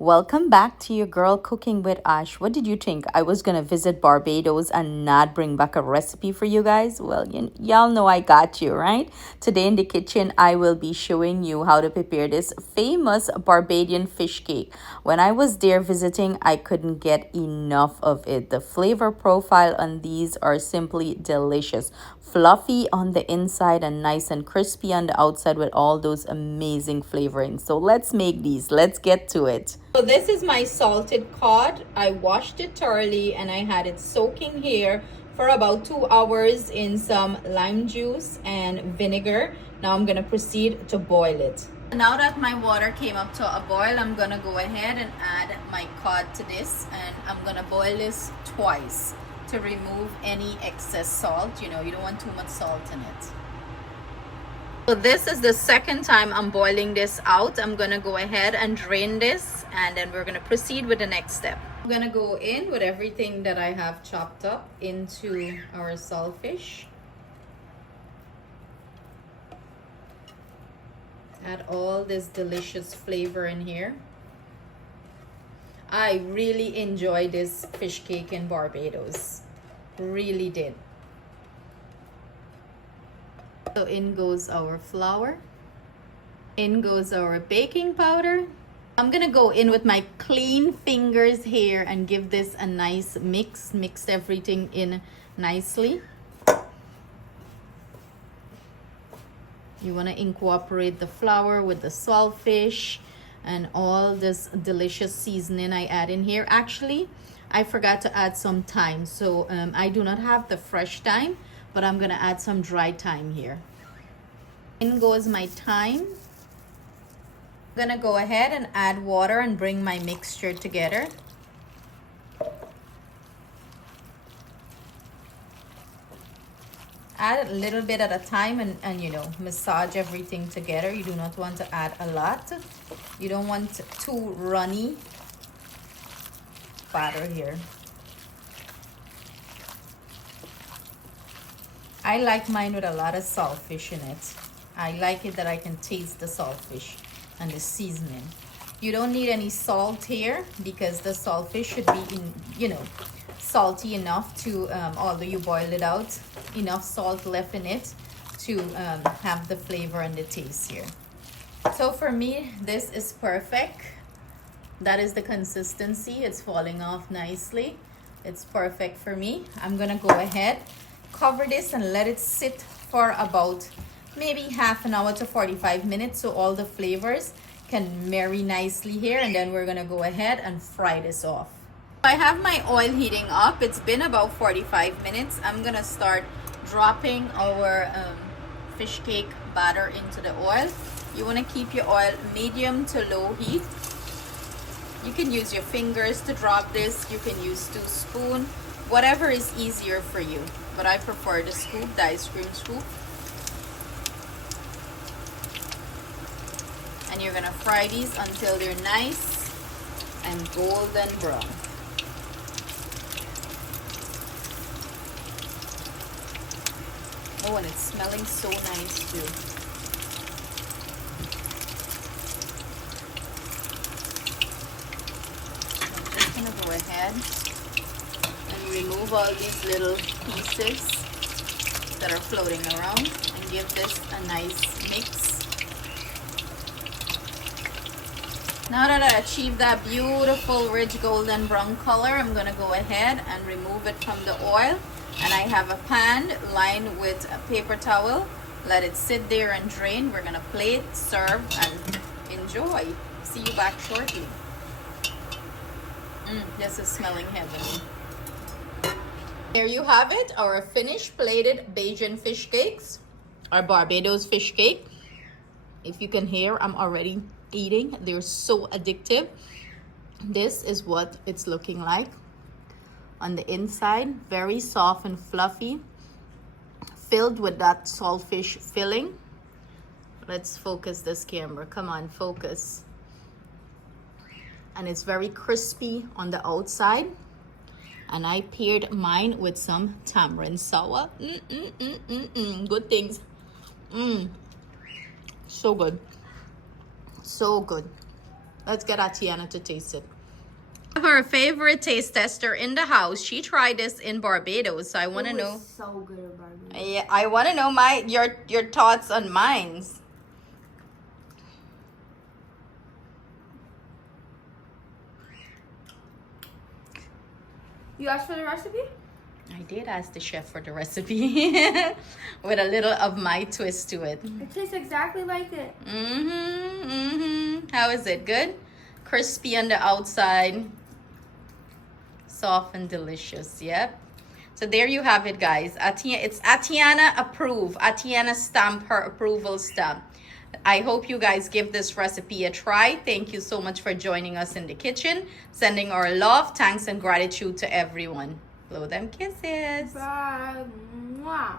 Welcome back to your girl cooking with Ash. What did you think? I was gonna visit Barbados and not bring back a recipe for you guys? Well, y'all know I got you, right? Today in the kitchen, I will be showing you how to prepare this famous Barbadian fish cake. When I was there visiting, I couldn't get enough of it. The flavor profile on these are simply delicious. Fluffy on the inside and nice and crispy on the outside with all those amazing flavorings. So let's make these. Let's get to it. So this is my salted cod. I washed it thoroughly and I had it soaking here for about 2 hours in some lime juice and vinegar. Now I'm gonna proceed to boil it. Now that my water came up to a boil, I'm gonna go ahead and add my cod to this, and I'm gonna boil this twice to remove any excess salt. You don't want too much salt in it. So this is the second time I'm boiling this out. I'm gonna go ahead and drain this, and then we're gonna proceed with the next step. I'm gonna go in with everything that I have chopped up into our saltfish. Add all this delicious flavor in here. I really enjoy this fish cake in Barbados. Really did. So in goes our flour. In goes our baking powder. I'm gonna go in with my clean fingers here and give this a nice mix. Mix everything in nicely. You want to incorporate the flour with the saltfish and all this delicious seasoning I add in here. Actually, I forgot to add some thyme, so I do not have the fresh thyme, but I'm gonna add some dry thyme here. In goes my thyme. I'm gonna go ahead and add water and bring my mixture together. Add a little bit at a time and massage everything together. You do not want to add a lot. You don't want too runny batter here. I like mine with a lot of saltfish in it. I like it that I can taste the saltfish and the seasoning. You don't need any salt here because the saltfish should be in, salty enough to, although you boil it out, enough salt left in it to have the flavor and the taste here. So for me, this is perfect. That is the consistency. It's falling off nicely. It's perfect for me. I'm gonna go ahead, cover this and let it sit for about maybe half an hour to 45 minutes so all the flavors can marry nicely here, and then we're gonna go ahead and fry this off. I have my oil heating up. It's been about 45 minutes. I'm gonna start dropping our fish cake batter into the oil. You want to keep your oil medium to low heat. You can use your fingers to drop this. You can use 2 spoons, whatever is easier for you, but I prefer the scoop, the ice cream scoop. And you're gonna fry these until they're nice and golden brown. Oh, and it's smelling so nice too. I'm just gonna go ahead and remove all these little pieces that are floating around and give this a nice mix. Now that I achieved that beautiful rich golden brown color, I'm gonna go ahead and remove it from the oil. And I have a pan lined with a paper towel. Let it sit there and drain. We're gonna plate, serve, and enjoy. See you back shortly. This is smelling heavenly. There you have it, our finished plated Bajan fish cakes, our Barbados fish cake. If you can hear, I'm already eating. They're so addictive. This is what it's looking like. On the inside, very soft and fluffy, filled with that saltfish filling. Let's focus this camera. Come on, focus. And it's very crispy on the outside. And I paired mine with some tamarind sour. Good things. So good. So good. Let's get Atiana to taste it. Her favorite taste tester in the house. She tried this in Barbados, so I want to know. So good in Barbados. Yeah, I want to know your thoughts on mines. You asked for the recipe? I did ask the chef for the recipe with a little of my twist to it. It tastes exactly like it. How is it? Good? Crispy on the outside. Soft and delicious. Yep. So there you have it, guys. It's Atiana approve. Atiana stamp, her approval stamp. I hope you guys give this recipe a try. Thank you so much for joining us in the kitchen. Sending our love, thanks, and gratitude to everyone. Blow them kisses. Bye. Mwah.